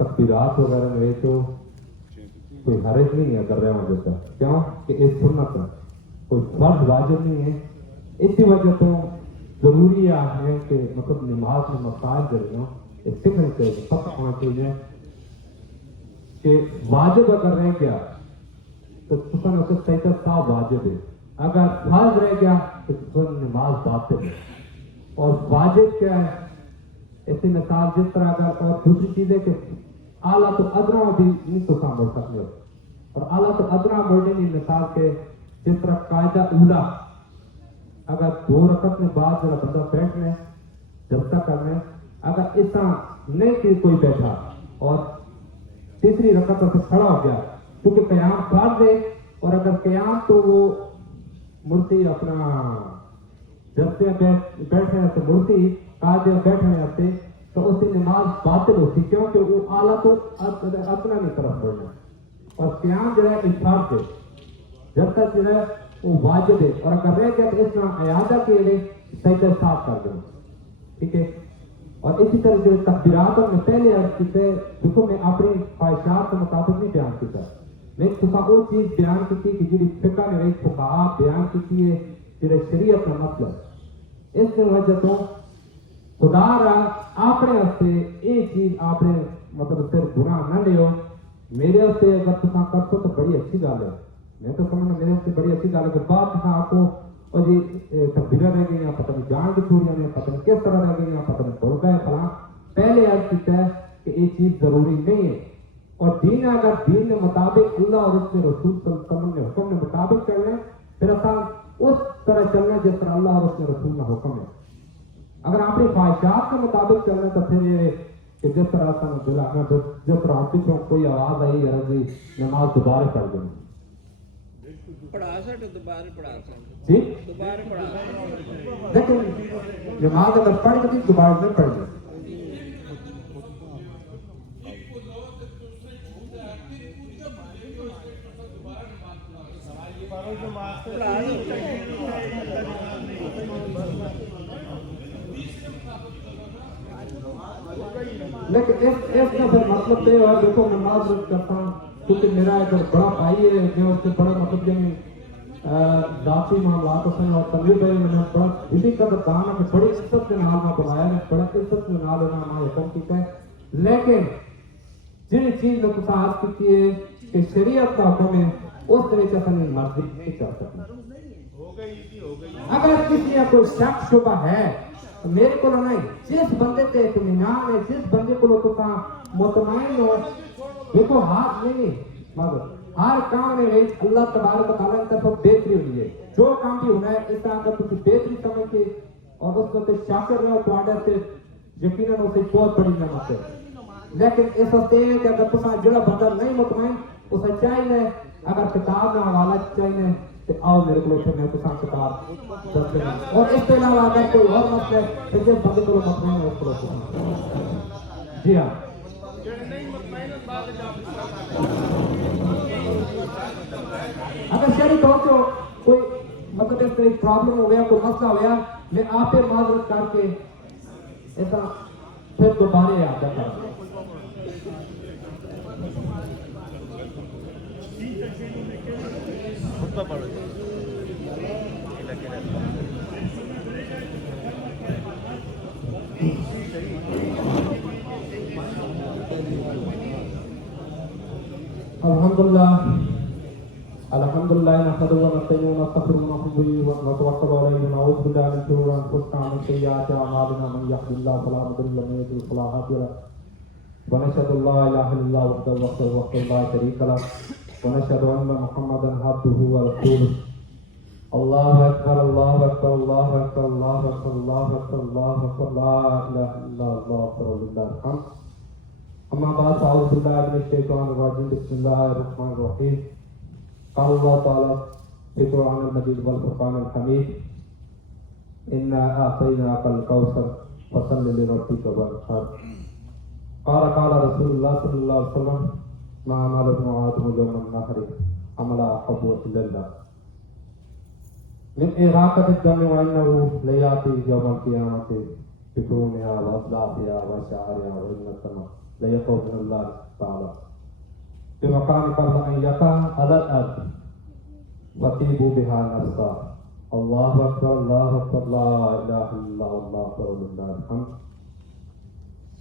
تکبیرات وغیرہ میں تو کوئی حرج نہیں ہے کر رہے ہوں جیسا، کیوں کہ اس سنت ہے، کوئی فرض واجب نہیں ہے. اسی وجہ تو ضروری ہے کہ مطلب نماز میں مسائل جو ہے اس سیکھنا چاہیے، پتہ ہونا چاہیے کہ واجب اگر رہ گیا تو سکن اسے سیدہ صاحب واجب ہے، اگر فرض رہ گیا تو سکن نماز باطل ہے. اور واجب کیا ہے؟ ایسی مثال جس طرح اگر اور دوسری چیزیں کہ اعلیٰ تو ادنا بھی نہیں تو سامنے سکتے ہو، اور اعلیٰ تو ادنا بولنے کی مثال کے جس طرح قاعدہ اولا اگر 2 رکعت میں بعد ذرا بندہ بیٹھنے جلسہ کرنے، اگر اس طرح نہیں کہ کوئی بیٹھا اور تیسری رکعت سے کھڑا ہو گیا کیونکہ قیام فرض ہے، اور اگر قیام تو وہ مرتی اپنا جلسے بیٹھے تو مرتی قاعدے بیٹھنے آتے تو اس کی نماز باطل ہوتی، کیونکہ وہ اعلیٰ تو اپنا نہیں طرف بڑھنا، اور قیام جو ہے فرض ہے، جب تک جو ہے وہ واجب ہے، اور اگر رہ گیا تو اس طرح اعادہ کے لیے سجدہ صاف کر دیں. ٹھیک ہے. اور اسی طرح جو تکبیراتوں میں پہلے عرض کی تھے دیکھو میں اپنی خواہشات کے مطابق نہیں بیان کیتا، میں وہ چیز بیان کی تھی کہ جی فقہ نے فقہا بیان کی ہے جی شریعت کا مطلب اس کی وجہ تو خدا را اپنے ہستے یہ چیز آپ نے مطلب صرف گناہ نہ لیو، میرے ہستے اگر تم کرتے تو بڑی اچھی گل ہے، میں تو سمجھنا میرے ہستے بڑی اچھی گل ہے کہ بعد آپ کو اور جی تقبیریں رہ گئی ہیں، پتہ نہیں جان کی چوریاں نے، پتہ نہیں کس طرح رہ گئی ہیں، پتہ نہیں بول گئے فلاں. پہلے عرض کیتا ہے کہ یہ چیز ضروری نہیں ہے، اور دین اگر دین کے مطابق اللہ اور اس کے رسول صلی اللہ علیہ وسلم نے حکم کے مطابق چلنا پھر اصل اس طرح چلنا جس طرح اللہ اور اس کے رسول کا حکم ہے. اگر اپنی خواہشات کے مطابق چلنا تو پھر یہ کہ جس طرح جس طرح پیچھوں کوئی آواز آئی عرضی نماز دوبارہ پڑھ دیں پڑھا سکتے دوبارہ پڑھا سکتے جی دوبارہ پڑھا سکتے لیکن نماز اگر پڑھ کے دوبارہ نہیں پڑھ دیں. لیکن اس کا پھر مطلب یہ ہے دیکھو نماز کرتا ہوں کیونکہ میرا ایک بڑا بھائی ہے جو اس سے بڑا مطلب یعنی ذاتی معاملات سے اور تنویر بھائی میں نے بڑا اسی کا دان ہے کہ بڑی عزت کے نام میں بنایا ہے، بڑا عزت کے نام میں ہمارا حکم کیتا ہے. لیکن جن چیز میں تصاحب کی ہے کہ شریعت کا حکم ہے اس طریقے سے مرضی نہیں کر سکتا. اگر کسی کا کوئی شک شبہ ہے میرے کو نہیں، جس بندے تے اطمینان ہے، جس بندے کو تو مطمئن ہو، دیکھو ہاتھ نہیں مگر ہر کام میں اللہ تبارک و تعالیٰ کی طرف بہتری ہوئی ہے. جو کام بھی ہونا ہے اس طرح اگر تم بہتری سمجھ کے اور اس کو شاکر رہو تو آڈر سے یقیناً اسے بہت بڑی نعمت ہے. لیکن اس وقت یہ ہے کہ اگر تم جڑا بندہ نہیں مطمئن اسے چاہیے اگر کتاب کا حوالہ چاہیے تو آؤ میرے کو میں کسان کتاب دستے ہیں، اور اس کے علاوہ اگر کوئی اور مسئلہ ہے پھر جس بندے کو مطمئن ہے اس کو. جی ہاں اگر شہری طور سے کوئی مطلب اس طرح پرابلم ہو گیا کوئی مسئلہ ہو گیا میں آپ پہ معذرت کر کے ایسا پھر دوبارہ آتا کروں. الحمدللہ نحمده ونستعینه ونستغفره ونتوب الیہ ونتوکل علیہ ونعوذ باللہ من شرور انفسنا ومن سیئات اعمالنا من يهده الله فلا مضل له ومن يضلل فلا هادي له ونشهد ان لا اله الا الله وحده لا شريك له ونشهد ان محمدا عبده ورسوله. اللہ اکبر اللہ اکبر اللہ اکبر اللہ اکبر اللہ اکبر اللہ اکبر لا الہ الا اللہ اکبر للہ الحمد. اما بعد اعوذ باللہ من الشیطان الرجیم بسم اللہ الرحمن الرحیم. قال اللہ تعالی فی القرآن المجید والفرقان الحمید انا اعطیناک الکوثر فصل لربک وانحر. قال رسول اللہ صلی اللہ علیہ وسلم ما عمل ابن آدم یوم النحر عمل احب الی اللہ من اراقۃ الدم وانه لیاتی یوم القیامۃ بكرونها وأصلافها وأشعارها وإنكما ليقع من الله تعالى بمكان قبل أن يقع على الأرض وطيبوا بها نفسا الله أكبر الله أكبر لا إله إلا الله والله أكبر ولله الحمد.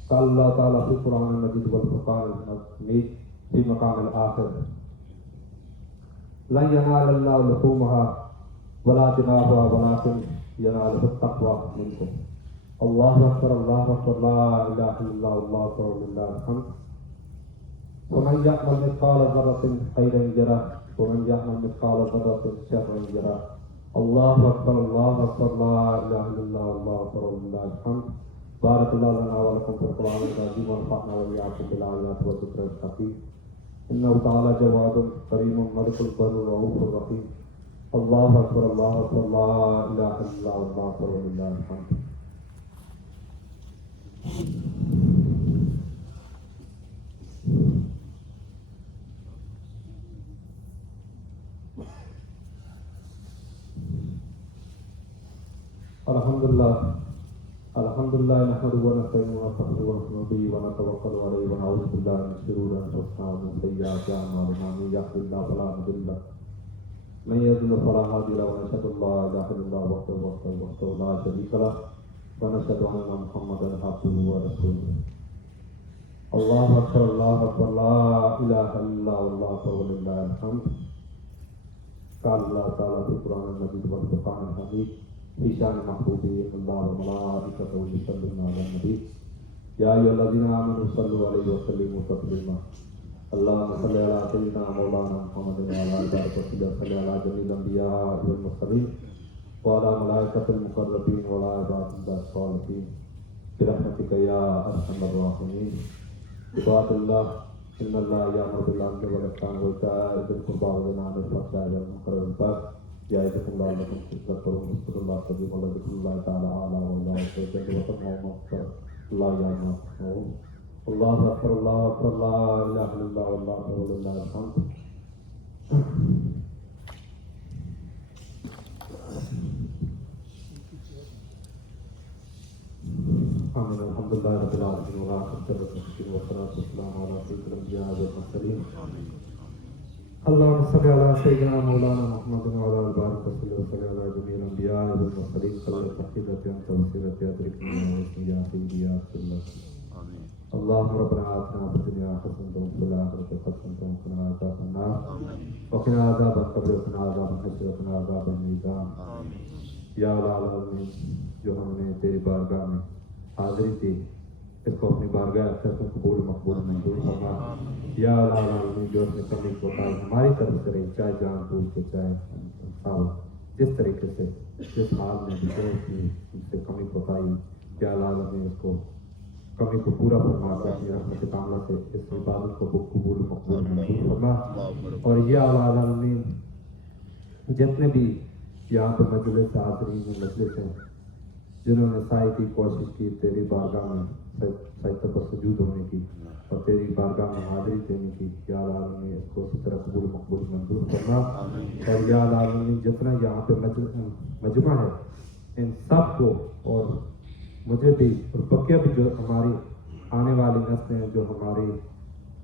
قال الله تعالى في القرآن المجيد والفرقان الحميد في مقام الآخر لن ينال الله لحومها ولا دماغها ولكن يناله التقوى منكم. الله أكبر الله أكبر لا إله إلا الله والله أكبر ولله الحمد. ومن يعمل مثقال ذرة خيرا يره ومن يعمل مثقال ذرة شرا يره. الله أكبر الله أكبر لا إله إلا الله والله أكبر ولله الحمد. بارك الله لنا ولكم في القرآن العظيم ونفعنا وإياكم بالآيات والذكر الحكيم. إنه تعالى جواد كريم ملك البر الرؤوف الرحيم. الله أكبر الله أكبر لا إله إلا الله والله أكبر ولله الحمد. الحمد لله نحمده ونستعينه ونستغفره ونؤمن به ونتوكل عليه ونعوذ بالله من شرور انفسنا ومن سيئات اعمالنا من يهده الله فلا مضل له من يضلل فلا هادي له ونشهد ان لا اله الا الله وحده لا شريك له ونشهد ان محمدا عبده ورسوله. الله اكبر لا اله الا الله والله اكبر ولله الحمد. قال الله تعالى في القرآن المجيد والفرقان الحميد في شان محبوبه الله وملائكته يصلون على النبي يا أيها الذين آمنوا صلوا عليه وسلموا تسليما. اللهم صل على سيدنا مولانا محمد وعلى آله وصحبه وسلم على جميع الأنبياء والمرسلين وعلى ملائكة المقربين وعلى عباد الله الصالحين برحمتك يا أرحم الراحمين. عباد الله إن الله يأمر بالعدل والإحسان وإيتاء ذي القربى وينهى عن الفحشاء والمنكر والبغي يعظكم لعلكم تذكرون. اذكروا الله العظيم ولذكر الله تعالى أعلى والله أكبر وسبحان الله يعلم. الله أكبر الله أكبر لا إله إلا الله والله أكبر ولله الحمد. آمين. الحمد لله رب العالمين والعاقبة للمتقين والصلاة والسلام على سيد الأنبياء والمرسلين. اللهم صل على سيدنا مولانا محمد وعلى آل بارك وسلم على جميع الأنبياء والمرسلين. صلى تحية أنت وسيلة أدركنا يا سيدي يا رسول الله. اللهم ربنا آتنا في الدنيا حسنة وفي الآخرة حسنة وقنا عذاب النار وقنا عذاب القبر وقنا عذاب الحشر وقنا عذاب الميزان. یا العالمین جو ہم نے تیری بارگاہ میں حاضری دی اس کو اپنی بارگاہ اکثر سے قبول مقبول منظور فرما. یا العالمین جو اپنے کمی کو ہماری طرف سے رہی چاہے جان بوجھ کے چاہے جس طریقے سے جس حال میں بھی ان سے کمی کوتاہی یا العالمین اس کو کمی کو پورا فرما کر اپنی رحمت کاملہ سے اس عبادت کو قبول مقبول منظور فرما. اور یا العالمین جتنے بھی یہاں پہ مجلس حاضرین مجلس ہیں جنہوں نے سائے کی کوشش کی تیری بارگاہ میں سجدہ پر سجود ہونے کی اور تیری بارگاہ میں حاضری دینے کی، یا العالمین اس کو اسی طرح قبول مقبول منظور کرنا. اور یا العالمین جتنا یہاں پہ مجمع ہے ان سب کو اور مجھے بھی اور بقیہ بھی جو ہماری آنے والی نسلیں جو ہماری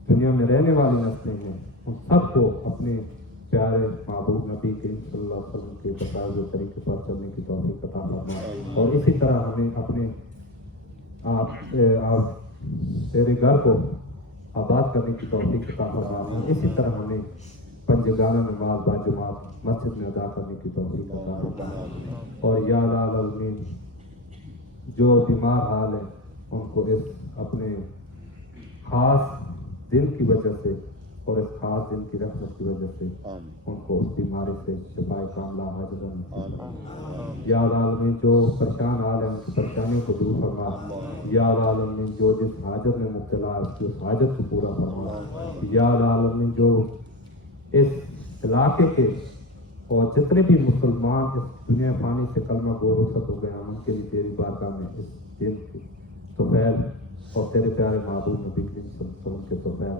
دنیا میں رہنے والی نسلیں ہیں ان سب کو اپنے پیارے محبوب نبی کریم صلی اللہ علیہ وسلم کے بتائے ہوئے طریقے پر چلنے کی توفیق عطا فرما. اور اسی طرح ہمیں اپنے تیرے گھر کو آباد کرنے کی توفیق عطا فرما. اسی طرح ہمیں پنجگانہ نماز با جماعت مسجد میں ادا کرنے کی توفیق عطا فرما. اور یا العالمین جو بیمار حال ہیں ان کو اس اپنے خاص دل کی وجہ سے اور اس خاص دن کی رحمت کی وجہ سے ان کو اس بیماری سے شفا کاملہ حاصل کرنا. یا العالمین جو پریشان حال ہیں ان کی پریشانیوں کو دور فرما. یا العالمین جو جس حاجت میں مبتلا ہے اس کی اس حاجت کو پورا فرما. یا العالمین جو اس علاقے کے اور جتنے بھی مسلمان اس دنیا فانی سے کلمہ گو رخصت ہو گئے ہیں ان کے لیے تیری بارگاہ میں اس دن تو فیل اور تیرے پیارے محبوب نبی کریم صلی اللہ علیہ وسلم کے تو فیل